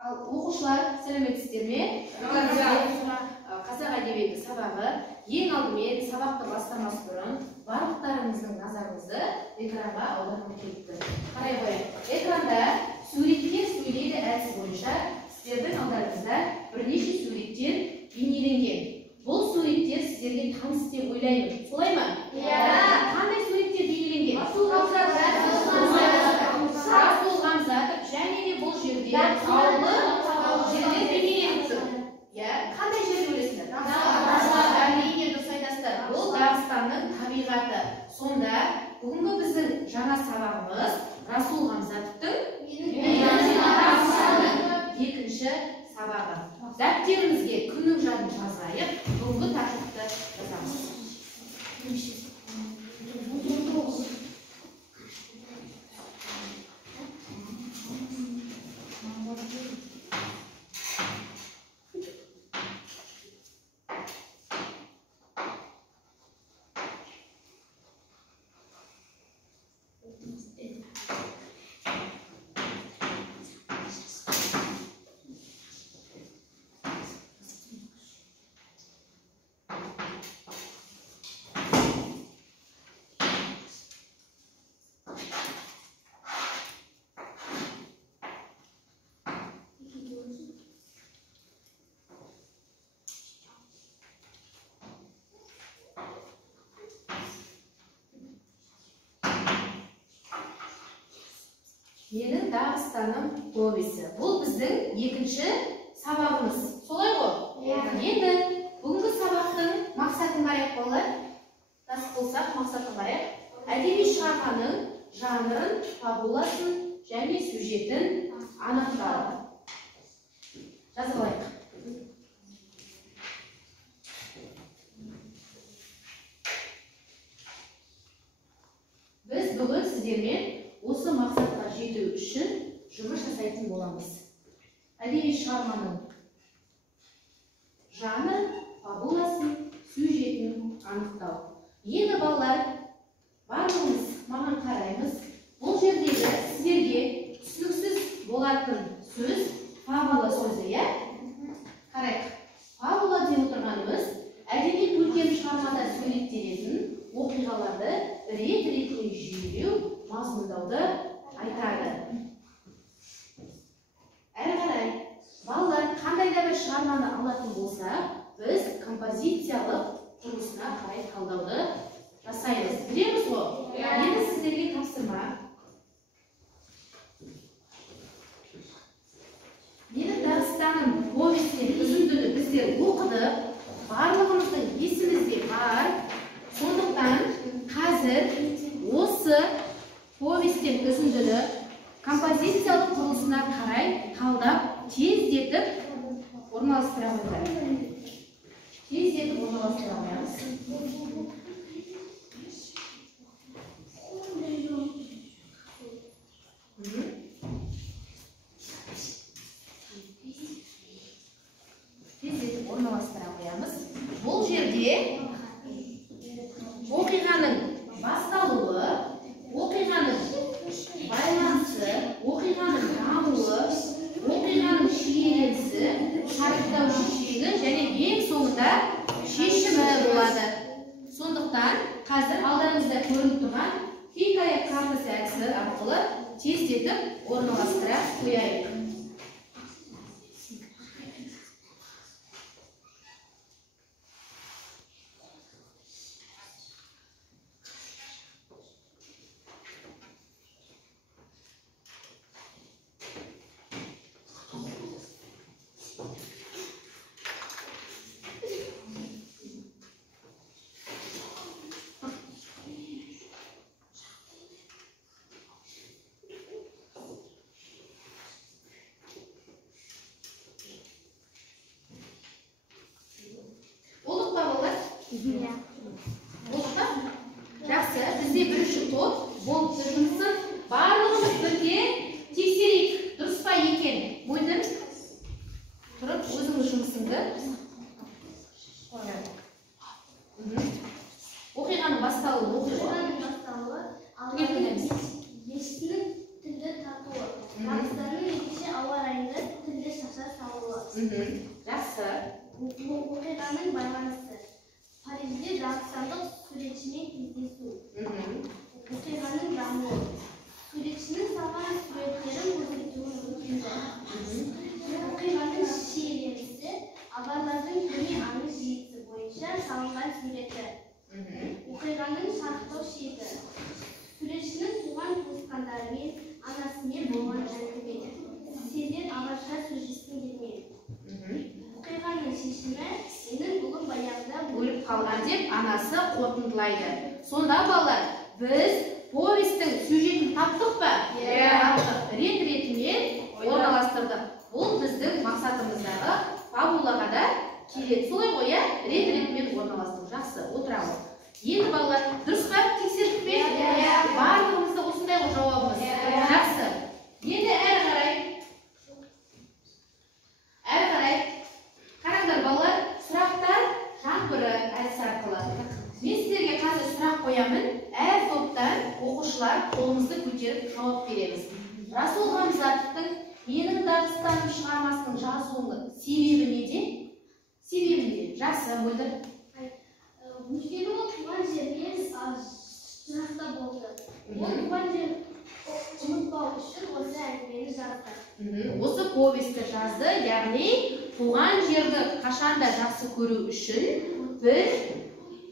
Ал оқушылар, сәлеметсіздер ме? Қазақ әдебиеті сабағы ең алдымен сабақты бастамас бұрын барлықтарыңыздың назарыңызды экранға аударып кетті. Қарай қояйық. Экранда суреттер сөйлейді әдісі бойынша сіздердің алдарыңызда бірнеше суреттер бейнеленген. Бұл суреттер сіздерге таныс деп ойлаймын. Солай ма? Қандай суреттер бейнеленген? Расул Ғамзатов және де бұл жерде аулы жерлер бейнеленіп тұр. Қандай жерді ойлайсыздар? Әрине дұрыс айтасыздар. Бұл Дағыстанның табиғаты. Сонда бүгінгі біздің жаңа сабағымыз Расул Ғамзатовтың екінші сабағы. Дәптерімізге күннің жадын жазайық, бүгінгі тақырыпты жазамыз. Менің Дағыстаным повесі. Бұл біздің екінші сабағымыз. Солай ғой? Енді бүгінгі сабақтың мақсатын қарайық балалар. Тасып болсақ, мақсатын қарайық. Әдеби шығарманың жанрын, фабуласын және сюжетін анықтау. Жазып алайық. Біз бүгін сіздермен осы мақсатқа жету үшін жұмыс жасайтын боламыз. Әдеби шығарманың жанрын, фабуласын, сюжетін анықтау. Енді балалар, барлығымыз маған қараймыз. Бұл жердегі сіздерге түсініксіз болатын сөз фабула сөзі, Қарайық. Фабула деп отырғанымыз әдеби көркем шығармада суреттелетін оқиғаларды рет-ретімен жүйелеу, мазмұндауды айтады. Әрі қарай, балалар қандай да бір шығарманы алатын болса, біз композициялық тұрғысына қарай талдауды жасаймыз. Білеміз ғой? Енді сіздерге тапсырма. Менің Дағыстаным повестен үзіндіні біздер оқыдық, барлығымыздың есімізде бар. Сондықтан қазір осы повестен үзіндіні композициялық құрылысына қарай талдап, тездетіп орналастыра қоямыз. Бұл жерде оқиғаның басталуы, оқиғаның байланысы, оқиғаның дамуы, оқиғаның шиеленісі, шарықтау шешегі және ең соңында шешімі болады. Сондықтан қазір алдарыңызда көрініп тұрған хикая картасы әдісі арқылы тездетіп орналастыра қояйық. Жақсы, бізде бірінші топ болып тұрмысын. Барлығымыз бірге тексерейік, дұрыс па екен? Мойдың тұрып, өзіңіз жұмысыңды. Оқиғаның басталуы, ешкінің түнді тартуы. Дағыстанның екінші ауа райында түнде Жақсы. Оқиғаның байланысы. Парижде жарықсандық суретшімен кездесу. Оқиғаның дамуы. Суретшінің салған суреттерін көрсетуін өтінді. Оқиғаның шиеленісі. Абайлардың көне аңыз жүйесі бойынша салынған суреті. Оқиғаның шарықтау шегі. Суретшінің туған туысқандарымен, анасымен болған әңгіме. Сендер ағашқа сөйлескің келмеді. Оқиғаның шешімі менің ұлым баяғыда өліп қалған деп анасы қорытындылайды. Сонда балалар, біз повестің сюжетін таптық па? Рет-ретімен орналастырдық. Бұл біздің мақсатымыздағы фабулаға да келеді. Солай ғой, рет-ретімен орналастыру. Жақсы, отырамыз. Енді балалар, дұрыс па? Тексердік пе? Барлығымызда осындай ғой жауабымыз. Жақсы. Енді әрі қарай. Қараңдар балалар, сұрақтар жаңбыры әдісі арқылы. Мен сіздерге қазір сұрақ қоямын. Әр топтан оқушылар қолымызды көтеріп жауап береміз. Расул Ғамзатовтың «Менің Дағыстаным» шығармасының жазылуының себебі неде? Себебі неде? Жақсы, мөлдір. Өйткені ол туған жерге жырақта болды. Ол туған жер ұмытпау үшін осы әңгімені жазды. Осы повесті жазды, яғни туған жерді қашанда жақсы көру үшін бір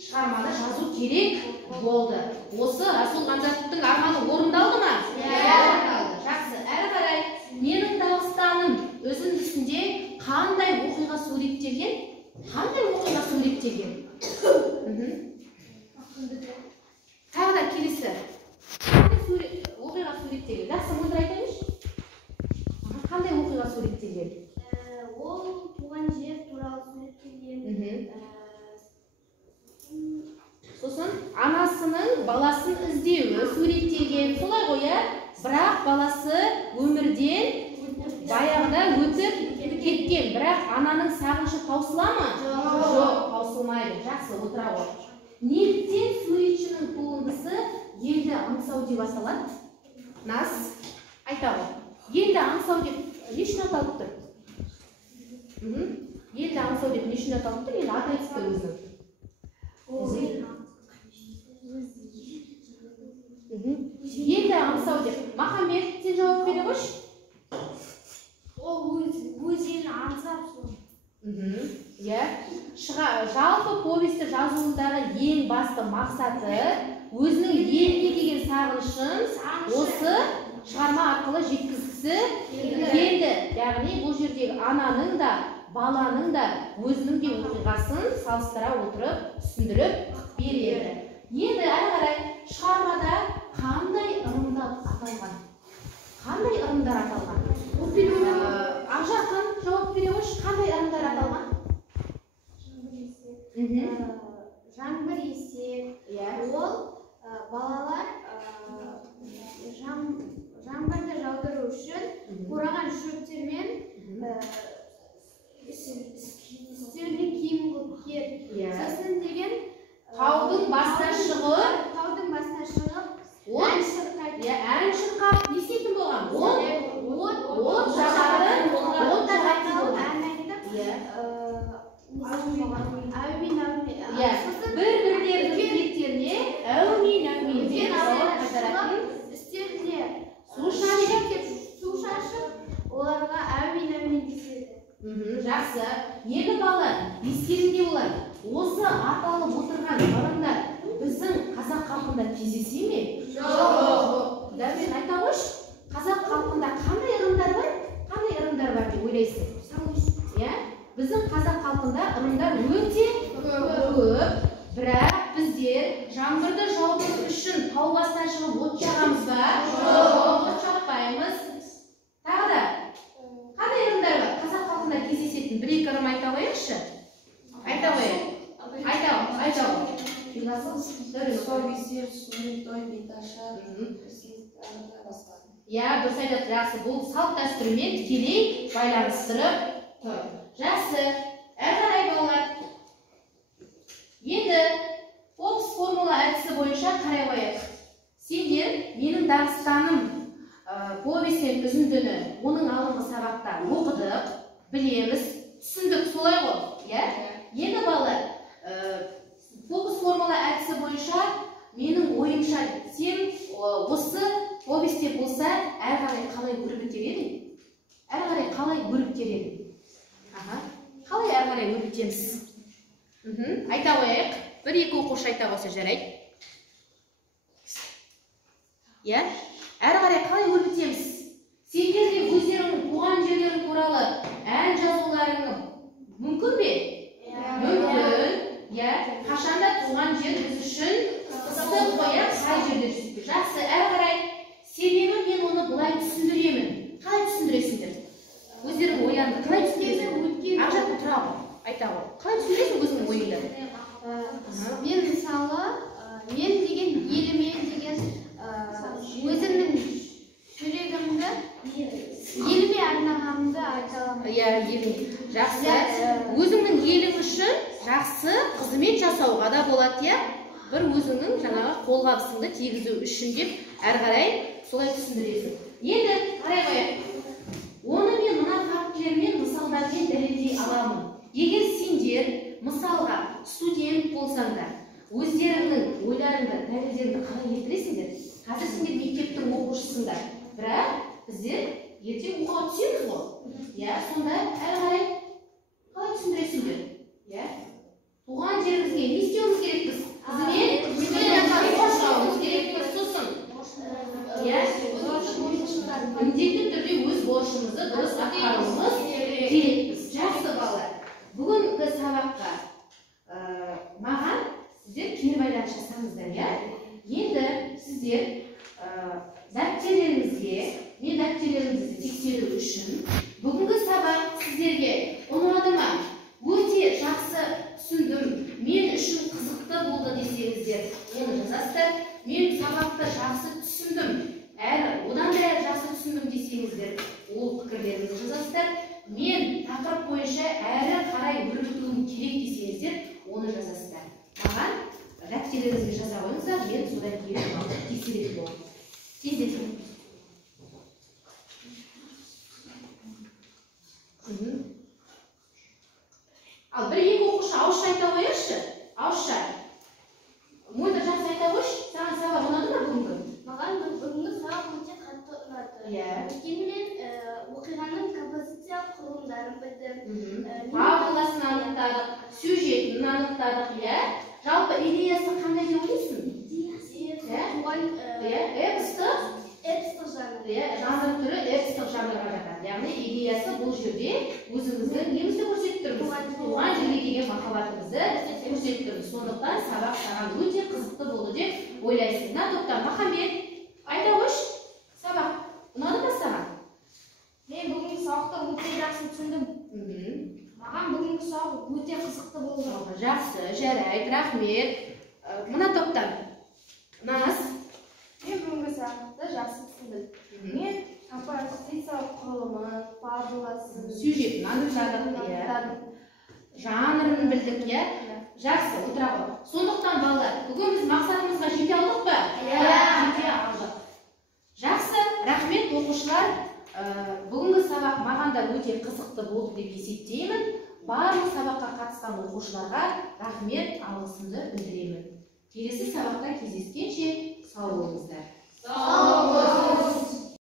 шығарманы жазу керек болды. Осы Расул Ғамзатовтың арманы орындалды ма? Орындалды. Жақсы. Әрі қарай, «Менің Дағыстаным» үзіндісінде қандай оқиға суреттелген? Қандай оқиға суреттелген? Тағы да келесі. Қандай оқиға суреттелген? Жақсы, мөлдір айтайыншы. Қандай оқиға суреттелген? Ол туған жер туралы суреттелген. Сосын анасының баласын іздеуі суреттелген. Солай ғой, бірақ баласы өмірден баяғыда өтіп кеткен. Бірақ ананың сағынышы таусыла ма? Жоқ, таусылмайды. Жақсы, отыра ғой. Неліктен суретшінің туындысы елді аңсау деп аталады? Нас айта ғой. Елді аңсау деп не үшін аталып тұр? Елді аңсау деп не үшін аталып тұр? Енді аты айтып тұр өзінің. Елді аңсау деп. Махамбет, сен жауап бере қойшы. Ол өз елін аңсап сол. Жалпы повесті жазуындағы ең басты мақсаты өзінің еліне деген сағынышын осы шығарма арқылы жеткізгісі келді. Яғни бұл жердегі ананың да, баланың да өзінің де оқиғасын салыстыра отырып, түсіндіріп береді. Енді әрі қарай шығармада қандай ырымдар аталған? Қандай ырымдар аталған? Ақжарқын жауап бере қойшы, қандай ырымдар аталған? Жаңбыр есек. Ол балалар жаңбырды жаудыру үшін қураған шөптермен істелген киім киеді. Сосын деген таудың басына шығып, ән шырқап, не істейтін болған? От жағатын бір-бірлерінің беттеріне әумин деп жауап қайтаратын, су шашып, оларға әумин деседі. Жақсы. Енді балалар, ескеріңде олар. Осы аталып отырған ырымдар біздің қазақ халқында кездесе ме? Жоқ. Дәурен, айта қойшы, қазақ халқында қандай ырымдар бар? Қандай ырымдар бар деп ойлайсың? Біздің қазақ халқында ырымдар өте көп. Бірақ біздер жаңбырды жаудыру үшін тау басына шығып от жағамыз ба? Жоқ, от жақпаймыз. Тағы да қандай ырымдар бар? Қазақ халқында кездесетін бір-екі ырым айта қояйықшы. Айта қояйық. Дұрыс айтады. Жақсы, бұл салт дәстүрмен тікелей байланыстырып тұр. Жақсы. Әрі қарай балалар. Енді Попс формула әдісі бойынша қарай қояйық. Сендер «Менің Дағыстаным» повесттен үзіндіні оның алдыңғы сабақта оқыдық. білеміз, түсіндік, солай ғой, иә? Енді балалар, фокус формула әдісі бойынша менің ойымша сен осы повесте болса әрі қарай қалай өрбітер едің? Әрі қарай қалай өрбітер едің? Қалай әрі қарай өрбітеміз? Айта қояйық. Бір-екі оқушы айта қойса жарайды. Иә? Әрі қарай қалай өрбітеміз? Сендер де өздеріңнің туған жерлерің туралы ән жазуларың мүмкін бе? Мүмкін. Иә, қашанда туған жер біз үшін ыстық қоя, қай жерде жүрсек. Жақсы, әрі қарай. Себебі мен оны былай түсіндіремін. Қалай түсіндіресіңдер? Өздерің ойыңды қалай түсіндіресің? Ақжат тұра ғой, айта ғой. Қалай түсіндіресің өзіңнің ойыңды? Мен мысалы, мен деген еліме деген өзімнің жүрегімді еліме арнағанымды айта аламын. Иә, елің. Жақсы. Өзіңнің елің үшін жақсы қызмет жасауға да болады, иә? Бір өзіңнің жаңағы қолғабысыңды тигізу үшін деп әрі қарай солай түсіндіресің. Енді қарай қояйық. Оны мен мына фактілермен, мысалдармен дәлелдей аламын. Егер сендер мысалға студент болсаңдар, өздеріңнің ойларыңды, дәлелдеріңді қалай келтіресіңдер? Қазір сендер мектептің оқушысыңдар, бірақ біздер ертең оқуға түсеміз ғой. Иә, сонда әрі қарай қалай түсіндіресіңдер? Иә? Туған жерімізге не істеуіміз керекпіз? Қызмет қоршауымыз керекпіз, сосын. Иә? Міндетті түрде өз борышымызды дұрыс атқаруымыз керекпіз. Жақсы балалар. Бүгінгі сабаққа маған сіздер кері байланыс жасаңыздар, иә? Енді сіздер мен дәптерлеріңізді тексеру үшін бүгінгі сабақ сіздерге ұнады ма? Өте жақсы түсіндім, мен үшін қызықты болды десеңіздер, оны жазасыздар. Мен сабақты жақсы түсіндім, одан да жақсы түсіндім десеңіздер, ол пікірлеріңізді жазасыздар. Мен тақырып бойынша әрі қарай өрбітуім керек десеңіздер, оны жазасыздар. Маған дәптерлеріңізге жаза қойыңыздар, мен содан кейін тексеретін боламын. Тездетіңіз. Ал бір-екі оқушы ауызша айта қойыңызшы. Ауызша. Мойда жақсы айта қойшы. Саған сабақ ұнады ма бүгінгі? Маған бүгінгі сабақ өте қатты ұнады. Өйткені мен оқиғаның композициялық құрылымдарын білдім. Фабуласын анықтадық, сюжетін анықтадық, иә? Жалпы идеясы қандай деп ойлайсың? Эпостық жанр. Жанр түрі эпостық жанрға жатады. Яғни идеясы бұл жерде өзіміздің немізді көрсетіп тұрмыз. Туған жерге деген махаббатымызды көрсетіп тұрмыз. Сондықтан сабақ саған өте қызықты болды деп ойлайсың. Мына топтан Махамбет, айта қойшы, сабақ ұнады ма саған? Мен бүгінгі сабақты өте жақсы түсіндім. Маған бүгінгі сабақ өте қызықты болды. Жақсы, жарайды, рахмет. Мына топтан Наз. Мен бүгінгі сабақты жақсы түсіндім. Мен композициялық құрылымын, фабуласын, сюжетін анықтадық, жанрын білдік, иә? Жақсы, отыра ғой. Сондықтан балалар, бүгін біз мақсатымызға жете алдық па? Жете алдық. Жақсы, рахмет оқушылар. Бүгінгі сабақ маған да өте қызықты болды деп есептеймін. Барлық сабаққа қатысқан оқушыларға рахмет, алғысымды білдіремін. Келесі сабақта кездескенше сау болыңыздар. Сау болыңыз.